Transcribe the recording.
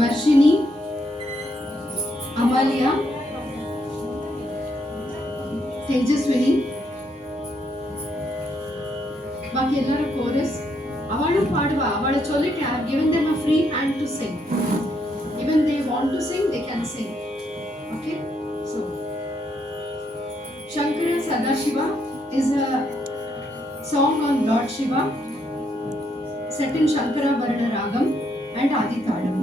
ವರ್ಷಿಣಿ, ಅಮಾಲಿಯ, ತೇಜಸ್ವಿನಿ, ಬಾಕಿ ಎಲ್ಲರ ಕೋರಸ್. ಅವಳು ಪಾಡುವ, ಅವಳು ಚೊಲ್ಲಿಟ್ಟು I have given them a free hand to sing. Even they want to sing, they can sing. Okay? So, Shankara Sadashiva is a song on Lord Shiva set in Shankara Varna Ragam and Adi Talam.